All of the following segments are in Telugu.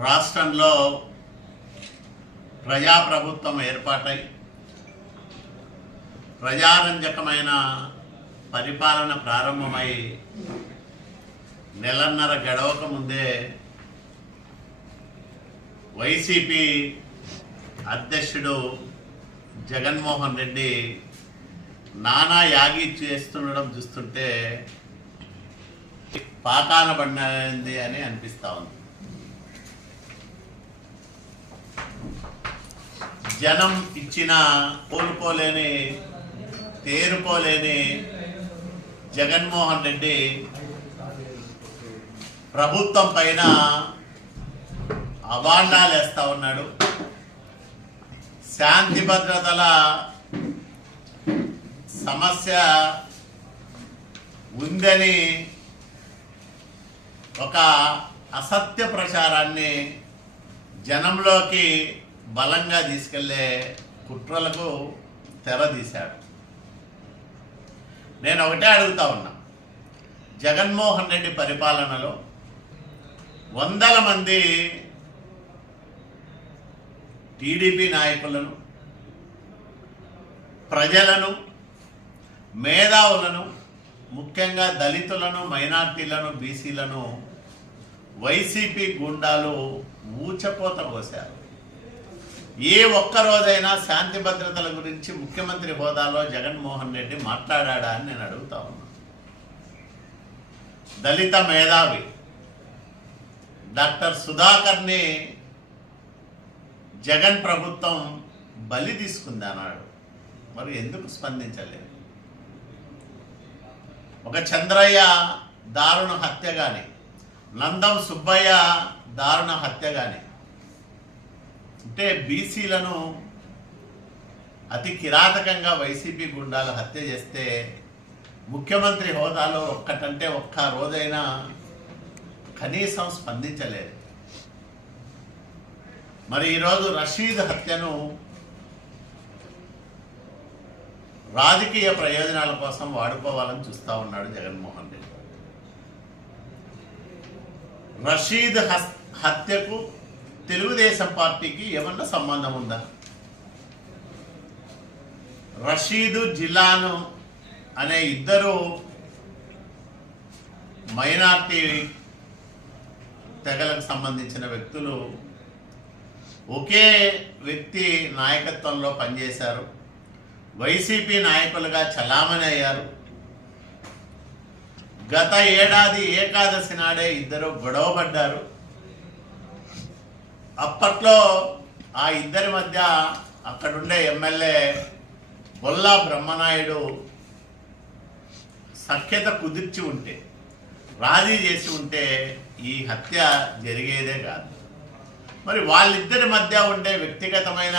రాష్ట్రంలో ప్రజాప్రభుత్వం ఏర్పాటై ప్రజారంజకమైన పరిపాలన ప్రారంభమై నెలన్నర గడవక ముందే వైసీపీ అధ్యక్షుడు జగన్మోహన్ రెడ్డి నానా యాగి చేస్తుండడం చూస్తుంటే పాకాన పడినది అని అనిపిస్తూ ఉంది. జనం ఇచ్చిన కోలుకోలేని తేరుకోలేని జగన్మోహన్ రెడ్డి ప్రభుత్వం పైన అవాండాలు వేస్తూ ఉన్నాడు. శాంతి భద్రతల సమస్య ఉందని ఒక అసత్య ప్రచారాన్ని జనంలోకి బలంగా తీసుకెళ్లే కుట్రలకు తెరదీశాడు. నేను ఒకటే అడుగుతా ఉన్నా, జగన్మోహన్ రెడ్డి పరిపాలనలో వందల మంది టీడీపీ నాయకులను, ప్రజలను, మేధావులను, ముఖ్యంగా దళితులను, మైనార్టీలను, బీసీలను వైసీపీ గుండాలు ఊచపోత కోశారు. ఏ ఒక్కరోజైనా శాంతి భద్రతల గురించి ముఖ్యమంత్రి హోదాలో జగన్మోహన్ రెడ్డి మాట్లాడా అని నేను అడుగుతా ఉన్నా. దళిత మేధావి డాక్టర్ సుధాకర్ని జగన్ ప్రభుత్వం బలి తీసుకుంది అన్నాడు. మరి ఎందుకు స్పందించలేదు? ఒక చంద్రయ్య దారుణ హత్య కానీ, నందం సుబ్బయ్య దారుణ హత్య కానీ, అంటే బీసీలను అతి కిరాతకంగా వైసీపీ గుండాలు హత్య చేస్తే ముఖ్యమంత్రి హోదాలో ఒక్కటంటే ఒక్క రోజైనా కనీసం స్పందించలేదు. మరి ఈరోజు రషీద్ హత్యను రాజకీయ ప్రయోజనాల కోసం వాడుకోవాలని చూస్తూ ఉన్నాడు జగన్మోహన్ రెడ్డి. రషీద్ హత్యకు తెలుగుదేశం పార్టీకి ఏమన్నా సంబంధం ఉందా? రషీదు, జిలాను అనే ఇద్దరు మైనార్టీ తెగలకు సంబంధించిన వ్యక్తులు ఒకే వ్యక్తి నాయకత్వంలో పనిచేశారు. వైసీపీ నాయకులుగా చలామణి అయ్యారు. గత ఏడాది ఏకాదశి నాడే ఇద్దరు గొడవపడ్డారు. అప్పట్లో ఆ ఇద్దరి మధ్య అక్కడుండే ఎమ్మెల్యే బొల్లా బ్రహ్మనాయుడు సఖ్యత కుదిర్చి ఉంటే, రాజీ చేసి ఉంటే ఈ హత్య జరిగేదే కాదు. మరి వాళ్ళిద్దరి మధ్య ఉండే వ్యక్తిగతమైన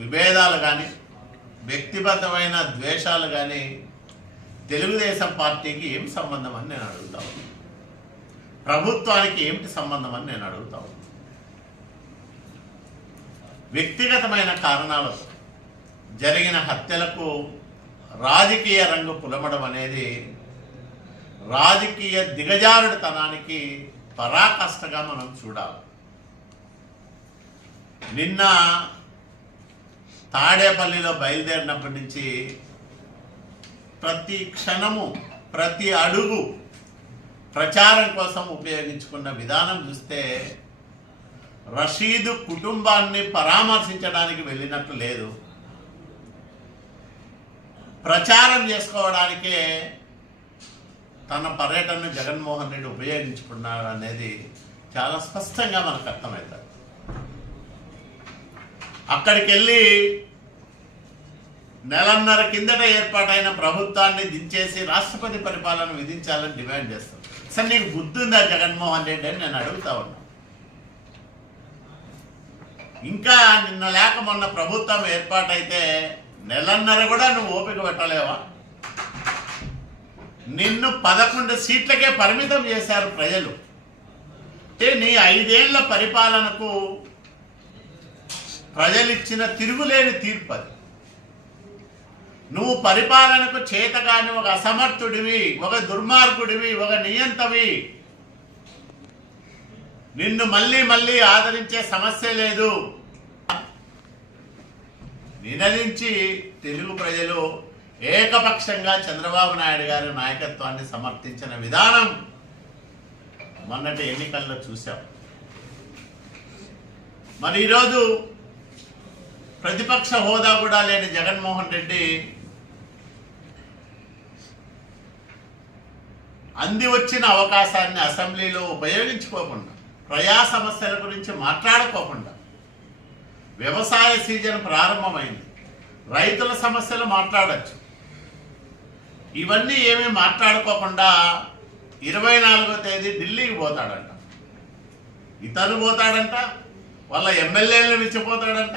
విభేదాలు కానీ, వ్యక్తిగతమైన ద్వేషాలు కానీ తెలుగుదేశం పార్టీకి ఏం సంబంధం అని నేను అడుగుతాను. ప్రభుత్వానికి ఏమిటి సంబంధం అని నేను అడుగుతాను. వ్యక్తిగతమైన కారణాలతో జరిగిన హత్యలకు రాజకీయ రంగు పులమడం అనేది రాజకీయ దిగజారుడుతనానికి పరాకాష్ఠగా మనం చూడాలి. నిన్న తాడేపల్లిలో బయలుదేరినప్పటి నుంచి ప్రతి క్షణము, ప్రతి అడుగు ప్రచారం కోసం ఉపయోగించుకున్న విధానం చూస్తే రషీదు కుటుంబాన్ని పరామర్శించడానికి వెళ్ళినట్లు లేదు. ప్రచారం చేసుకోవడానికే తన పర్యటనను జగన్మోహన్ రెడ్డి ఉపయోగించుకున్నాడు అనేది చాలా స్పష్టంగా మనకు అర్థమవుతుంది. అక్కడికి వెళ్ళి నెలన్నర కిందట ఏర్పాటైన ప్రభుత్వాన్ని దించేసి రాష్ట్రపతి పరిపాలన విధించాలని డిమాండ్ చేస్తాం. అసలు నీకు బుద్ధి ఉందా జగన్మోహన్ రెడ్డి అని నేను అడుగుతా ఉన్నా. ఇంకా నిన్న లేక మొన్న ప్రభుత్వం ఏర్పాటైతే నెలన్నర కూడా నువ్వు ఓపిక పెట్టలేవా? నిన్ను 11 సీట్లకే పరిమితం చేశారు ప్రజలు. అంటే నీ 5 ఏళ్ల పరిపాలనకు ప్రజలిచ్చిన తిరుగులేని తీర్పు అది. నువ్వు పరిపాలనకు చేతగాని ఒక అసమర్థుడివి, ఒక దుర్మార్గుడివి, ఒక నియంతవి. నిన్ను మళ్ళీ మళ్ళీ ఆదరించే సమస్య లేదు. నినదించి తెలుగు ప్రజలు ఏకపక్షంగా చంద్రబాబు నాయుడు గారి నాయకత్వాన్ని సమర్థించిన విధానం మొన్నటి ఎన్నికల్లో చూశాం. మరి ఈరోజు ప్రతిపక్ష హోదా కూడా లేని జగన్మోహన్ రెడ్డి అంది వచ్చిన అవకాశాన్ని అసెంబ్లీలో ఉపయోగించుకోకుండా, ప్రజా సమస్యల గురించి మాట్లాడుకోకుండా, వ్యవసాయ సీజన్ ప్రారంభమైంది, రైతుల సమస్యలు మాట్లాడచ్చు, ఇవన్నీ ఏమీ మాట్లాడుకోకుండా 24వ తేదీ ఢిల్లీకి పోతాడంట. ఇతను పోతాడంట, వాళ్ళ ఎమ్మెల్యేలను మించిపోతాడంట,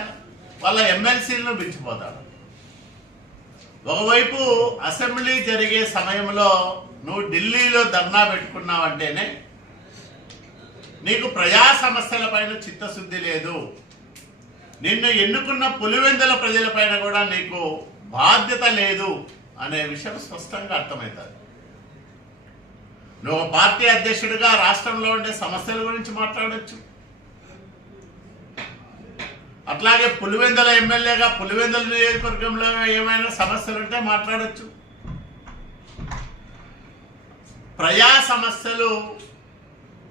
వాళ్ళ ఎమ్మెల్సీలను మించిపోతాడు. ఒకవైపు అసెంబ్లీ జరిగే సమయంలో నువ్వు ఢిల్లీలో ధర్నా పెట్టుకున్నావంటేనే నీకు ప్రజా సమస్యలపైన చిత్తశుద్ధి లేదు, నిన్ను ఎన్నుకున్న పులివెందుల ప్రజలపైన కూడా నీకు బాధ్యత లేదు అనే విషయం స్పష్టంగా అర్థమవుతుంది. నువ్వు పార్టీ అధ్యక్షుడిగా రాష్ట్రంలో ఉండే సమస్యల గురించి మాట్లాడచ్చు, అట్లాగే పులివెందుల ఎమ్మెల్యేగా పులివెందుల నియోజకవర్గంలో ఏమైనా సమస్యలు ఉంటే మాట్లాడచ్చు. ప్రజా సమస్యలు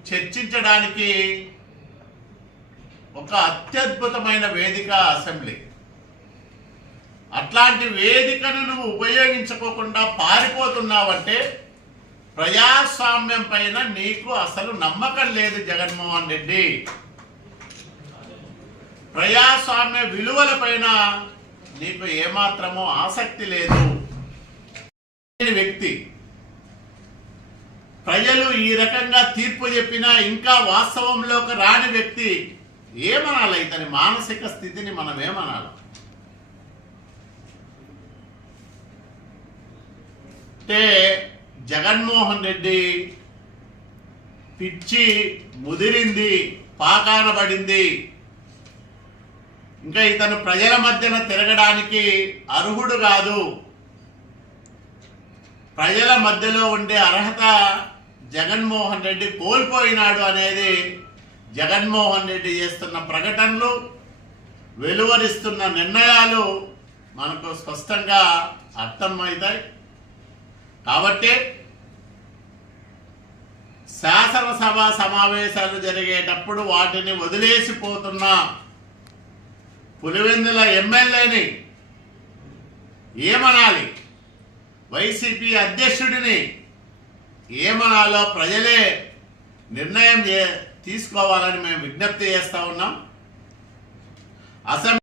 చర్చించడానికి ఒక అత్యద్భుతమైన వేదిక అసెంబ్లీ. అట్లాంటి వేదికను నువ్వు ఉపయోగించుకోకుండా పారిపోతున్నావంటే ప్రజాస్వామ్యం పైన నీకు అసలు నమ్మకం లేదు జగన్మోహన్ రెడ్డి. ప్రజాస్వామ్య విలువల పైన నీకు ఏమాత్రమూ ఆసక్తి లేదు. వ్యక్తి ప్రజలు ఈ రకంగా తీర్పు చెప్పినా ఇంకా వాస్తవంలోకి రాని వ్యక్తి ఏమనాలి? ఇతని మానసిక స్థితిని మనం ఏమనాలి? అంటే జగన్మోహన్ రెడ్డి పిచ్చి ముదిరింది, పాకాన పడింది, ఇంకా ఇతను ప్రజల మధ్యన తిరగడానికి అర్హుడు కాదు, ప్రజల మధ్యలో ఉండే అర్హత జగన్మోహన్ రెడ్డి కోల్పోయినాడు అనేది జగన్మోహన్ రెడ్డి చేస్తున్న ప్రకటనలు, వెలువరిస్తున్న నిర్ణయాలు మనకు స్పష్టంగా అర్థమవుతాయి. కాబట్టి శాసనసభ సమావేశాలు జరిగేటప్పుడు వాటిని వదిలేసిపోతున్న పులివెందుల ఎమ్మెల్యేని ఏమనాలి, వైసీపీ అధ్యక్షుడిని ఏమనాలో ప్రజలే నిర్ణయం తీసుకోవాలని మేము విజ్ఞప్తి చేస్తా ఉన్నాం. అసెంబ్లీ